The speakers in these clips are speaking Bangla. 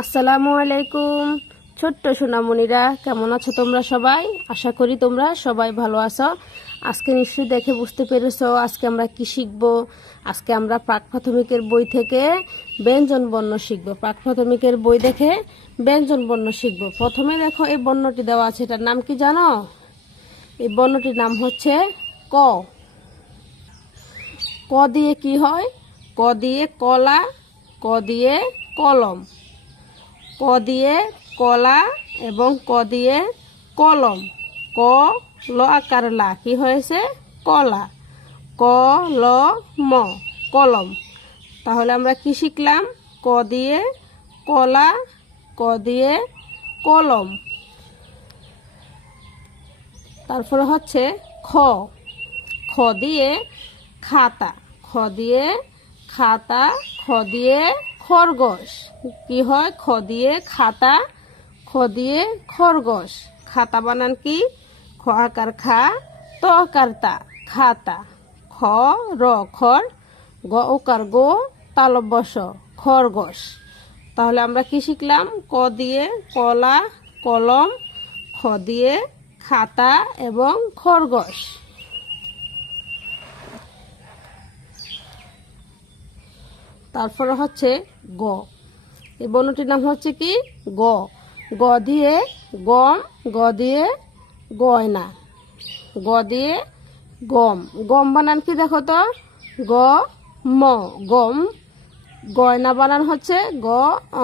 আসসালামু আলাইকুম ছোট্ট সোনামণিরা, কেমন আছো তোমরা সবাই? আশা করি তোমরা সবাই ভালো আছো। আজকে নিশ্চয়ই দেখে বুঝতে পেরেছো আজকে আমরা কি শিখব। আজকে আমরা প্রাক প্রাথমিকের বই থেকে ব্যঞ্জন বর্ণ শিখব। প্রাক প্রাথমিকের বই দেখে ব্যঞ্জন বর্ণ শিখব। প্রথমে দেখো এই বর্ণটি দেওয়া আছে, এটার নাম কি জানো? এই বর্ণটির নাম হচ্ছে ক। ক দিয়ে কি হয়? ক দিয়ে কলা, ক দিয়ে কলম, ক দিয়ে কলা এবং ক দিয়ে কলম। ক ল আকার লা কি হয়েছে? কলা। ক ল ম কলম। তাহলে আমরা কি শিখলাম? ক দিয়ে কলা, ক দিয়ে কলম। তারপরে হচ্ছে খ। খ দিয়ে খাতা, খ দিয়ে খাতা, খ দিয়ে খরগোশ। কি হয়? খ দিয়ে খাতা, খ দিয়ে খরগোশ। খাতা বানান কি? খ আকার খা, ত আকার তা, খাতা। খ র খর, গ ওকার গো, তালব বস, খরগোশ। তাহলে আমরা কি শিখলাম? ক দিয়ে কলা, কলম, খ দিয়ে খাতা এবং খরগোশ। তারপরে হচ্ছে গ। এই বর্ণটির নাম হচ্ছে কি? গ। গ দিয়ে গম, গ দিয়ে গয়না, গ দিয়ে গম। গম বানান কি দেখো তো? গ ম গম। গয়না বানান হচ্ছে গ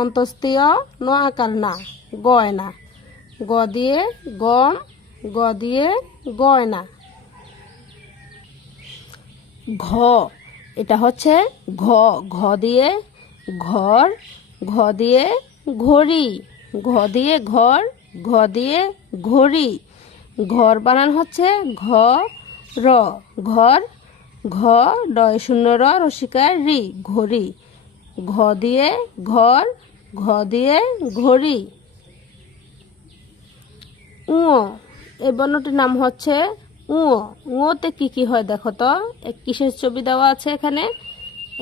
অন্তস্তীয় ন আকার না, গয়না। গ দিয়ে গম, গ দিয়ে গয়না। ঘ। এটা হচ্ছে ঘ। ঘ দিয়ে ঘর, ঘ দিয়ে ঘড়ি, ঘ দিয়ে ঘর, ঘ দিয়ে ঘড়ি। ঘর বানান হচ্ছে ঘ র, ঘর। ঘ ডয় শূন্য র রসিকার রি, ঘড়ি। ঘ দিয়ে ঘর, ঘ দিয়ে ঘড়ি। উঁ। এই বর্ণটির নাম হচ্ছে উঁ। উঁতে কি কি হয় দেখো তো? এক কিসের ছবি দেওয়া আছে এখানে?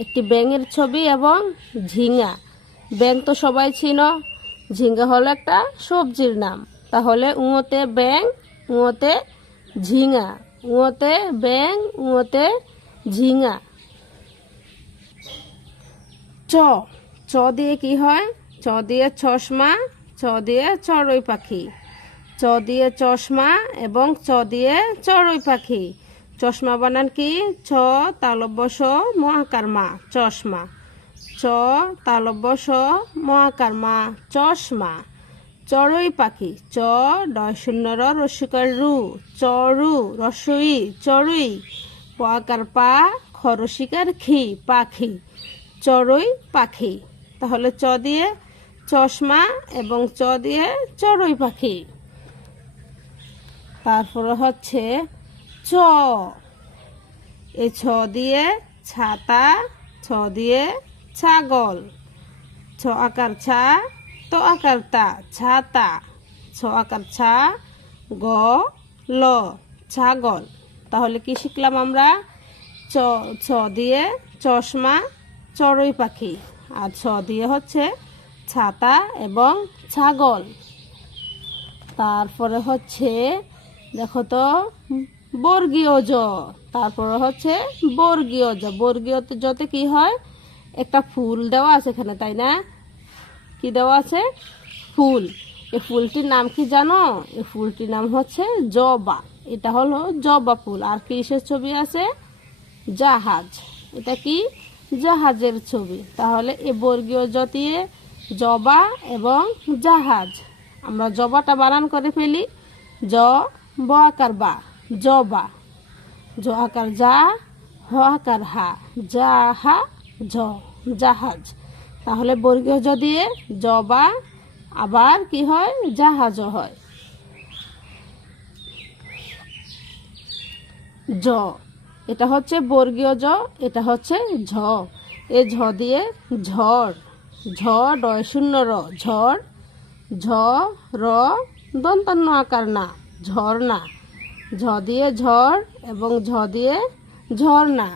একটি ব্যাঙের ছবি এবং ঝিঙা। ব্যাঙ তো সবাই চিনো, ঝিঙ্গা হলো একটা সবজির নাম। তাহলে উঁতে ব্যাঙ, উঁতে ঝিঙা, উঁতে ব্যাঙ, উঁতে ঝিঙা। চ। চ দিয়ে কি হয়? চ দিয়ে চশমা, চ দিয়ে চড়ুই পাখি। চ দিয়ে চশমা এবং চ দিয়ে চড়ুই পাখি। চশমা বানান কি? ছ তালব্য স ম আকার মা, চশমা। চ তালব্য স ম আকার মা, চশমা। চড়ুই পাখি, চ ডয় শূন্য র রসিকার রু, চড়ু, রসই চড়ুই। প আকার পা, খ রসিকার খি, পাখি, চড়ুই পাখি। তাহলে চ দিয়ে চশমা এবং চ দিয়ে চড়ুই পাখি। তারপরে হচ্ছে চ। এই ছ দিয়ে ছাতা, ছ দিয়ে ছাগল, ছ আকার ছা, ত আকার তা, ছাতা। ছ আকার ছা, গ ল, ছাগল। তাহলে কি শিখলাম আমরা? চ ছ দিয়ে চশমা, চড়ুই পাখি, আর ছ দিয়ে হচ্ছে ছাতা এবং ছাগল। তারপরে হচ্ছে দেখো তো বর্গীয় জ। তারপরে হচ্ছে বর্গীয় জ। বর্গীয় জতে কি হয়? একটা ফুল দেওয়া আছে এখানে, তাই না? কি দেওয়া আছে? ফুল। এই ফুলটির নাম কি জানো? এই ফুলটির নাম হচ্ছে জবা। এটা হলো জবা ফুল। আর কিসের ছবি আছে? জাহাজ। এটা কি? জাহাজের ছবি। তাহলে এই বর্গীয় জ দিয়ে জবা এবং জাহাজ। আমরা জবাটা বানান করে ফেলি। জ ব আকার বা, জবা। জ আকার যা, হ আকার হা, জাহা জ, জাহাজ। তাহলে বর্গীয় জ দিয়ে জবা, আবার কি হয়? জাহাজ হয়। জ। এটা হচ্ছে বর্গীয় জ, এটা হচ্ছে ঝ। এ ঝ দিয়ে ঝড়, ঝ ডয় শূন্য র, ঝড়। ঝ র দন্তান্ন আকার না, ঝর্ণা। ঝ দিয়ে ঝড় এবং ঝ দিয়ে ঝর্ণা।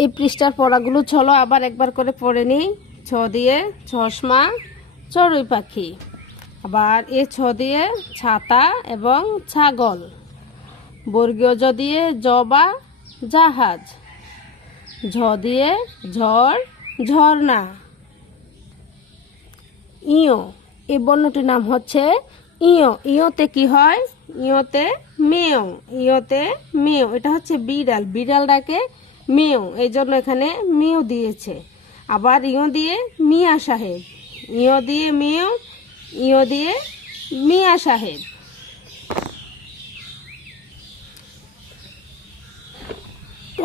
এই পৃষ্ঠার পড়াগুলো চলো আবার একবার করে পড়ে নিই। ছ দিয়ে চশমা চড়ুই পাখি। আবার এ ছ দিয়ে ছাতা এবং ছাগল। বর্গীয় জ দিয়ে জবা জাহাজ। ঝ দিয়ে ঝড় ঝর্ণা। ইয় এই বর্ণটির নাম হচ্ছে ইয়। ইয়তে কি হয়? ইয়তে মেয়। ইয়তে মেয়, এটা হচ্ছে বিড়াল। বিড়াল ডাকে মেয়, এই জন্য এখানে মেয় দিয়েছে। আবার ইয় দিয়ে মিয়া সাহেব। ইয় দিয়ে মেয়, ইয় দিয়ে মিয়া সাহেব। ট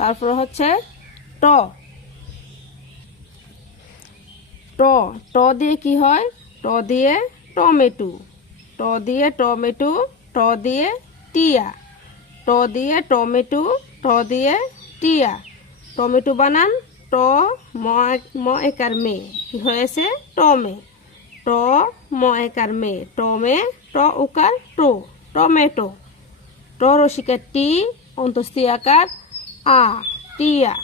তারপর হচ্ছে ট। ট ট দিয়ে কি হয়? ট দিয়ে টমেটো। ট দিয়ে টমেটো। ট দিয়ে টিয়া। ট দিয়ে টমেটো। ট দিয়ে টিয়া। টমেটো বানান ট ম একার মে, কি হয়েছে? টমে। ট ম একার মে, টমে। ট উকার টো, টমেটো। ট রসিকার টি, অন্তস্থি আকার আ, টিয়া।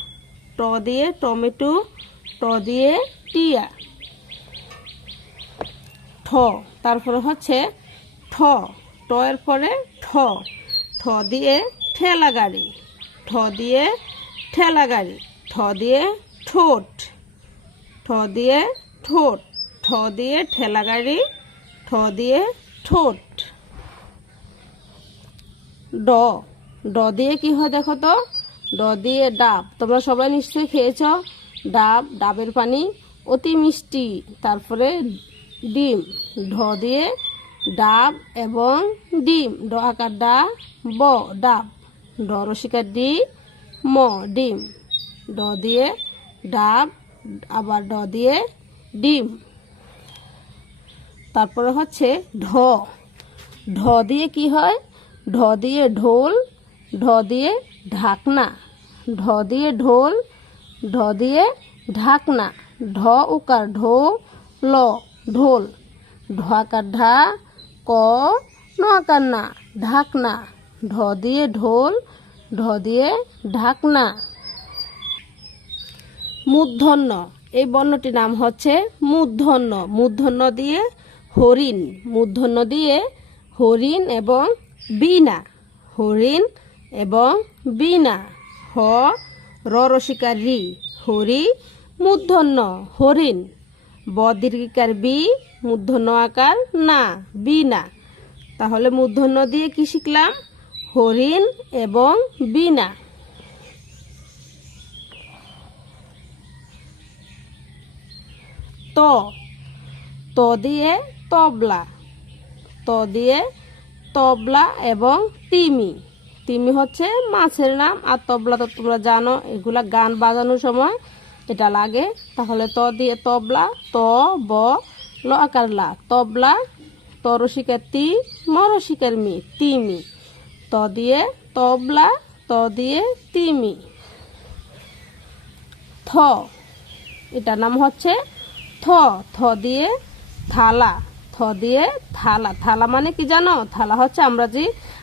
ট দিয়ে টমেটো। ট দিয়ে টিয়া। ঠ তারপরে হচ্ছে ঠ। ট এর পরে ঠ। ঠ দিয়ে ঠেলা গাড়ি। ঠ দিয়ে ঠেলা গাড়ি। ঠ দিয়ে ঠোঁট। ঠ দিয়ে ঠোঁট। ঠ দিয়ে ঠেলা গাড়ি। ঠ দিয়ে ঠোঁট। ড ড দিয়ে কি হয় দেখো তো? ড দিয়ে ডাব। তোমরা সবাই নিশ্চয়ই খেয়েছ ডাব। ডাবের পানি অতি মিষ্টি। তারপরে ডিম। ঢ দিয়ে ডাব এবং ডিম। ড আকার ডা, ব ডাব। ড রসিকার ডি, ম ডিম। ড দিয়ে ডাব, আবার ড দিয়ে ডিম। তারপরে হচ্ছে ঢ। ঢ দিয়ে কি হয়? ঢ দিয়ে ঢোল। ঢ দিয়ে ঢাকনা। ঢ দিয়ে ঢোল। ঢ দিয়ে ঢাকনা। ঢ উকার ঢো, ল ঢোল। ঢ আকার ঢা, ক ন আকার না, ঢাকনা। ঢ দিয়ে ঢোল। ঢ দিয়ে ঢাকনা। মূর্ধন্য এই বর্ণটির নাম হচ্ছে মূর্ধন্য। মূর্ধন্য দিয়ে হরিণ। মূর্ধন্য দিয়ে হরিণ এবং বীণা। হরিণ এবং বীণা। হ র রসিকার রি, হরি। মূর্ধন্য হরিণ। ব দীর্ঘিকার বি, মূর্ধন্য আকার না, বীণা। তাহলে মূর্ধন্য দিয়ে কি শিখলাম? হরিণ এবং বীণা। ত ত দিয়ে তবলা। ত দিয়ে তবলা এবং তিমি। তিমি হচ্ছে মাছের নাম। আর তবলা তো তোমরা জানো, এগুলা গান বাজানোর সময় এটা লাগে। তাহলে ত দিয়ে তবলা। ত ব ল আকার লা, তবলা। ত রসিকার তি, ম রসিকার মি, তিমি। ত দিয়ে তবলা। ত দিয়ে তিমি। থ এটার নাম হচ্ছে থ। থ দিয়ে থালা। থ দিয়ে থালা। থালা মানে কি জানো? থালা হচ্ছে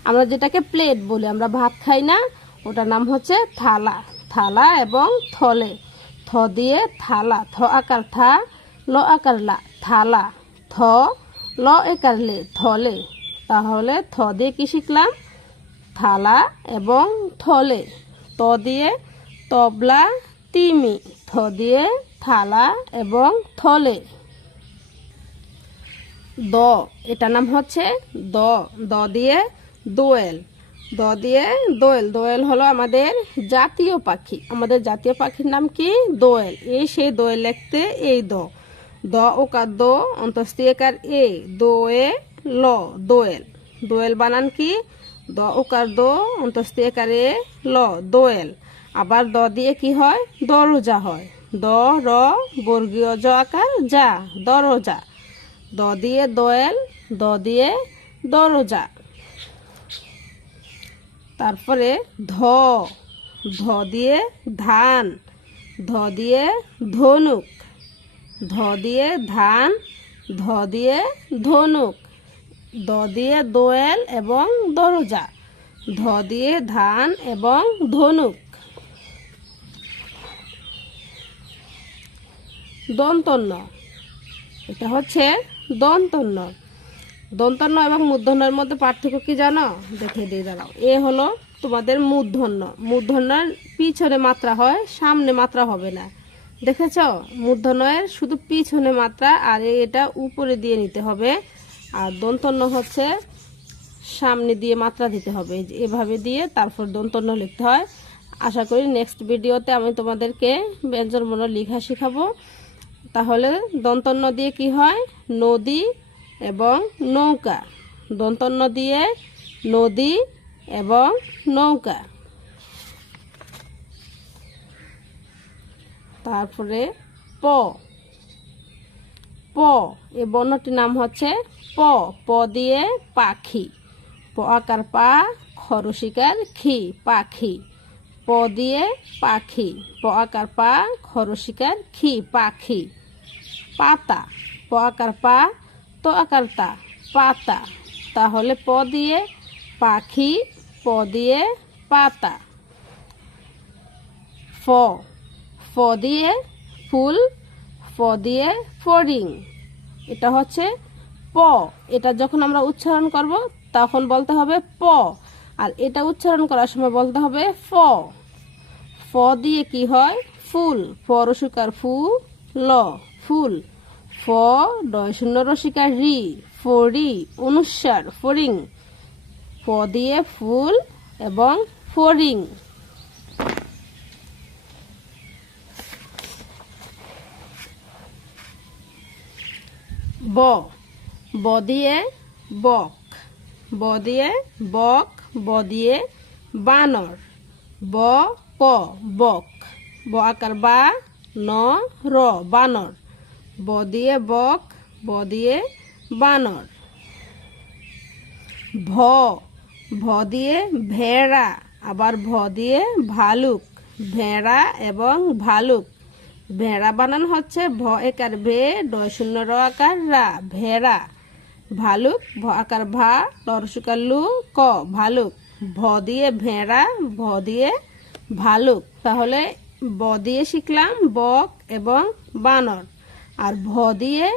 আমরা যেটাকে প্লেট বলি, আমরা ভাত খাই না, ওটার নাম হচ্ছে থালা। থালা এবং থলে। থ দিয়ে থালা। থ আকার থা, ল আকার লা, থালা। থ ল একার লে, থলে। তাহলে থ দিয়ে কি শিখলাম? থালা এবং থলে। ত দিয়ে তবলা তিমি। থ দিয়ে থালা এবং থলে। দ এটার নাম হচ্ছে দ। দ দিয়ে দোয়েল। দ দিয়ে দোয়েল। দোয়েল হলো আমাদের জাতীয় পাখি। আমাদের জাতীয় পাখির নাম কি? দোয়েল। এই সেই দোয়েল লিখতে এই দ। দ ওকার দো, অন্তস্থি একার এ, দোয়ে ল, দোয়েল। দোয়েল বানান কি? দ ওকার দো, অন্তস্থি একার এ, ল, দোয়েল। আবার দ দিয়ে কি হয়? দরজা হয়। দ র বর্গীয় জ আকার যা, দরজা। দ দিয়ে দোয়েল। দ দিয়ে দরজা। তারপরে ধ। ধ দিয়ে ধান। ধ দিয়ে ধনুক। ধ দিয়ে ধান। ধ দিয়ে ধনুক। দ দিয়ে দোয়েল এবং দরজা। ধ দিয়ে ধান এবং ধনুক। দন্তন্য। এটা হচ্ছে দন্তন্য। দন্তন্য এবং মূর্ধন্যের মধ্যে পার্থক্য কি জানো? দেখে দিয়ে দাঁড়াও। এ হলো তোমাদের মূর্ধন্য। মূর্ধন্যের পিছনে মাত্রা হয়, সামনে মাত্রা হবে না। দেখেছ? মূর্ধন্যের শুধু পিছনে মাত্রা, আর এটা উপরে দিয়ে নিতে হবে। আর দন্তন্য হচ্ছে সামনে দিয়ে মাত্রা দিতে হবে। এভাবে দিয়ে তারপর দন্তন্য লিখতে হয়। আশা করি নেক্সট ভিডিওতে আমি তোমাদেরকে ব্যঞ্জনবর্ণ লেখা শেখাবো। তাহলে দন্তন্য দিয়ে কি হয়? নদী এবং নৌকা। দন্তন্য দিয়ে নদী এবং নৌকা। তারপরে প। প এই বর্ণটির নাম হচ্ছে প। প দিয়ে পাখি। প আকার পা, খরশিকার খি, পাখি। প দিয়ে পাখি। প আকার পা, খরশিকার খি, পাখি। পাতা। প আকার পা, তো আকার তা, পাতা। তাহলে প দিয়ে পাখি, প দিয়ে পাতা। ফ। ফ দিয়ে ফুল, ফ দিয়ে ফড়িং। এটা হচ্ছে প। এটা যখন আমরা উচ্চারণ করব তখন বলতে হবে প, আর এটা উচ্চারণ করার সময় বলতে হবে ফ। ফ দিয়ে কি হয়? ফুল। ফ রসিকার ফু, ল, ফুল। ফ ডয় শূন্য রসিকার রি, ফড়ি, অনুস্বার, ফড়িং। ফ দিয়ে ফুল এবং ফড়িং। ব। ব দিয়ে বক। ব দিয়ে বক। ব দিয়ে বানর। ব ক বক। ব আকার বা, ন র, বানর। ব দিয়ে বক। ব দিয়ে বানর। ভ। ভ দিয়ে ভেড়া। আবার ভ দিয়ে ভালুক। ভেড়া এবং ভালুক। ভেড়া বানানো হচ্ছে ভ একার ভে, ডয় শূন্য র আকার রা, ভেড়া। ভালুক ভ আকার ভা, লরসুকার লু, ক, ভালুক। ভ দিয়ে ভেড়া, ভ দিয়ে ভালুক। তাহলে ব দিয়ে শিখলাম বক এবং বানর, আর ভ দিয়ে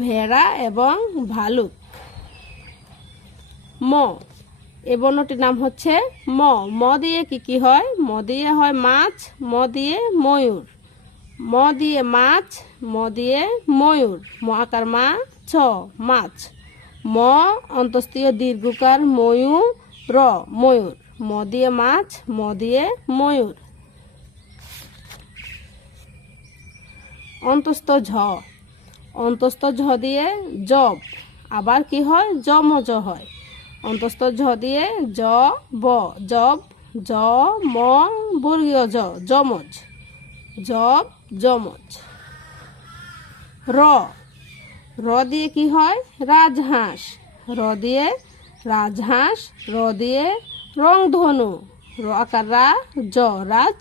ভেড়া এবং ভালুক। ম। এ বর্ণটির নাম হচ্ছে ম। ম দিয়ে কি কি হয়? ম দিয়ে হয় মাছ, ম দিয়ে ময়ূর। ম দিয়ে মাছ, ম দিয়ে ময়ূর। ম আকার মা, ছ, মাছ। ম অন্তস্থীয় দীর্ঘকার ময়ূর, র, ময়ূর। ম দিয়ে মাছ, ম দিয়ে ময়ূর। অন্তস্থ ঝ। অন্তস্থ ঝ দিয়ে জব। আবার কি হয়? যমজ হয়। অন্তস্থ ঝ দিয়ে জ, ব, জব। জ, ম, বর্গীয় জ, যমজ। জব, যমজ। র। র দিয়ে কি হয়? রাজহাঁস। র দিয়ে রাজহাঁস। র দিয়ে রংধনু। র আকার রা, জ, রাজ।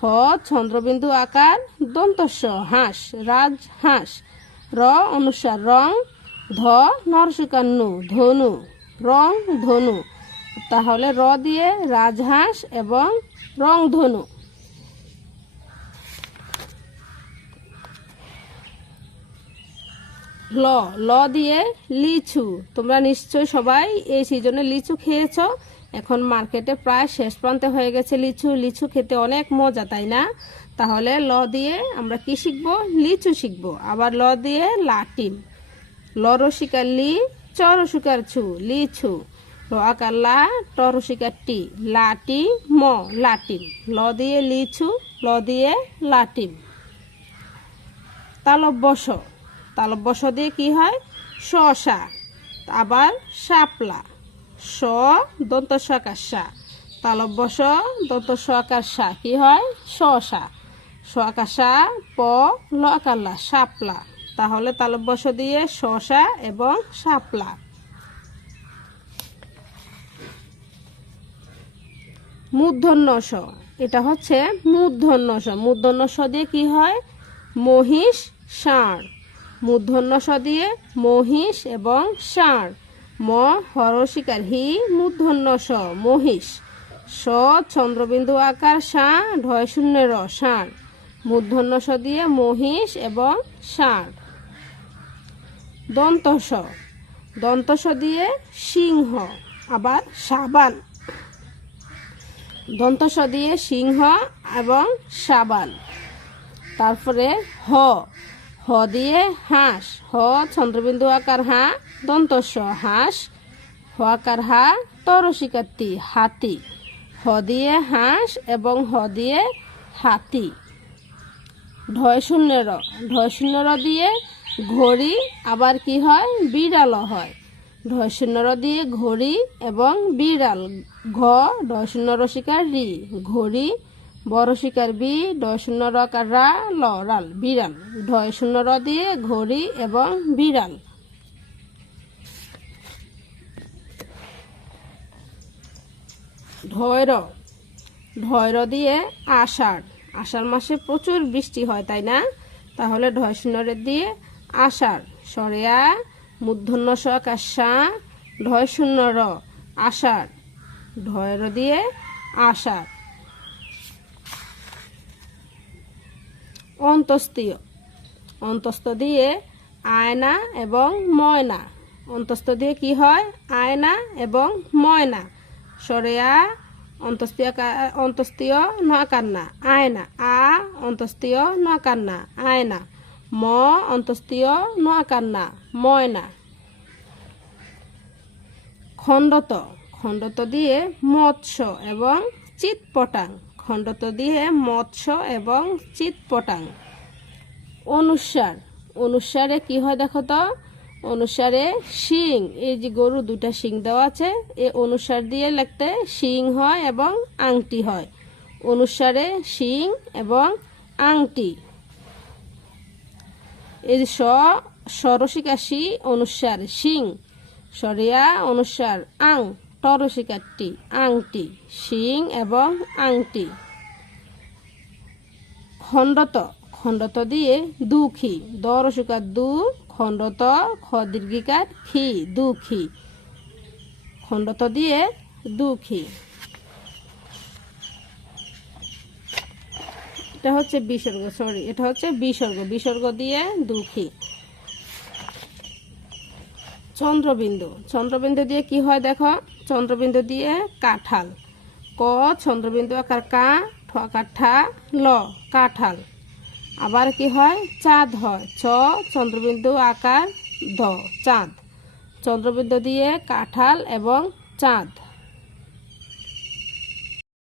হ চন্দ্রবিন্দু আকার, দন্তস্ব, হাঁস, রাজহাঁস। র অনুসার রং। ধ নরসিকান্নু, ধনু, রং ধনু। তাহলে র দিয়ে রাজহাঁস এবং রংধনু। ল। ল দিয়ে লিচু। তোমরা নিশ্চয় সবাই এই সিজনে লিচু খেয়েছ। এখন মার্কেটে প্রায় শেষ প্রান্তে হয়ে গেছে লিচু। লিচু খেতে অনেক মজা, তাই না? তাহলে ল দিয়ে আমরা কি শিখব? লিচু শিখব। আবার ল দিয়ে লাটিম। ল রসিকার লি, চ রসিকার ছু, লিচু। ল আকার লা, ট রসিকার টি, লাটি, ম, লাটিম। ল দিয়ে লিচু, ল দিয়ে লাটিম। তালব্যশ। তালব্যশ দিয়ে কি হয়? শসা। আবার শাপলা। স দন্ত সকার সা। তালব্যশ দন্ত সকার সা কি হয়? শসা। স আকার সা, প, ল আকার লা, শাপলা। তাহলে তালব্যশ দিয়ে শসা এবং শাপলা। মূর্ধন্য ষ। এটা হচ্ছে মূর্ধন্য ষ। মূর্ধন্য ষ দিয়ে কি হয়? মহিষ, ষাঁড়। মূর্ধন্য ষ দিয়ে মহিষ এবং ষাঁড়। ম হরশিকার হি, মূর্ধন্য স, মহিষ। স চন্দ্রবিন্দু আকার সা, ঢয় শূন্য র, ষাঁড়। মূর্ধন্য ষ দিয়ে মহিষ এবং ষাঁড়। দন্তস, দন্তস দিয়ে সিংহ, আবার সাবান। দন্তস দিয়ে সিংহ এবং সাবান। তারপরে হ, হ দিয়ে হাঁস, হ চন্দ্রবিন্দু আকার হা, দন্তস হাঁস, হ আকার হা, তরসিকার্তি হাতি, হ দিয়ে হাঁস এবং হ দিয়ে হাতি। ঢয় শূন্য র, ঢয় শূন্য র দিয়ে ঘড়ি, আবার কি হয় বিড়ালও হয়। ঢয় শূন্য র দিয়ে ঘড়ি এবং বিড়াল, ঘ ঢয় শূন্য রসিকার রি, ঘড়ি, বড় শিকার বি, ঢয় শূন্য র কার রা, ল রাল, বিড়াল। ঢয় শূন্য র দিয়ে ঘড়ি এবং বিড়াল। ঢয় র, ঢয় র দিয়ে আষাঢ়, আষাঢ় মাসে প্রচুর বৃষ্টি হয় তাই না, তাহলে ঢয় শূন্য র দিয়ে আষাঢ়। সরেয়া মূর্ধন্য ষ আকার সা, ঢয় শূন্য র, আষাঢ়, ঢয় র দিয়ে আষাঢ়। অন্তস্তীয়, অন্তস্থ দিয়ে আয়না এবং ময়না। অন্তস্থ দিয়ে কি হয় আয়না এবং ময়না। সরেয়া অন্তস্তীয় নকান্না আয়না, আ অন্তস্তীয় নকান্না আয়না, ম অন্তস্তীয় নকান্না ময়না। খণ্ডত, খণ্ডত দিয়ে মৎস্য এবং চিৎপটাং, খণ্ডত দিয়ে মৎস্য এবং চিৎপটাং। অনুস্বার, অনুস্বারে কি হয় দেখো তো, অনুসারে শিং, এই যে গরু দুটা শিং দেওয়া আছে, এই অনুসার দিয়ে লিখতে শিং হয় এবং আংটি হয়। অনুসারে শিং এবং আংটি। এই যে সরসিকাশি অনুসার শিং, সরিয়া অনুসার আং, টরসিকারটি আংটি, শিং এবং আংটি। খণ্ডত, খণ্ডত দিয়ে দুঃখী, দরসিকার দু, খণ্ডত খ দীর্ঘিকার খি, দুঃখী, খণ্ডত দিয়ে দুঃখী। এটা হচ্ছে বিসর্গ, সরি এটা হচ্ছে বিসর্গ, বিসর্গ দিয়ে দুঃখী। চন্দ্রবিন্দু, চন্দ্রবিন্দু দিয়ে কি হয় দেখো, চন্দ্রবিন্দু দিয়ে কাঁঠাল, ক চন্দ্রবিন্দু আকার কা, ঠ আকার ঠা, ল কাঁঠাল। আবার কি হয় চাঁদ হয়, চ চন্দ্রবিন্দু আকার দ, চাঁদ। চন্দ্রবিন্দু দিয়ে কাঁঠাল এবং চাঁদ।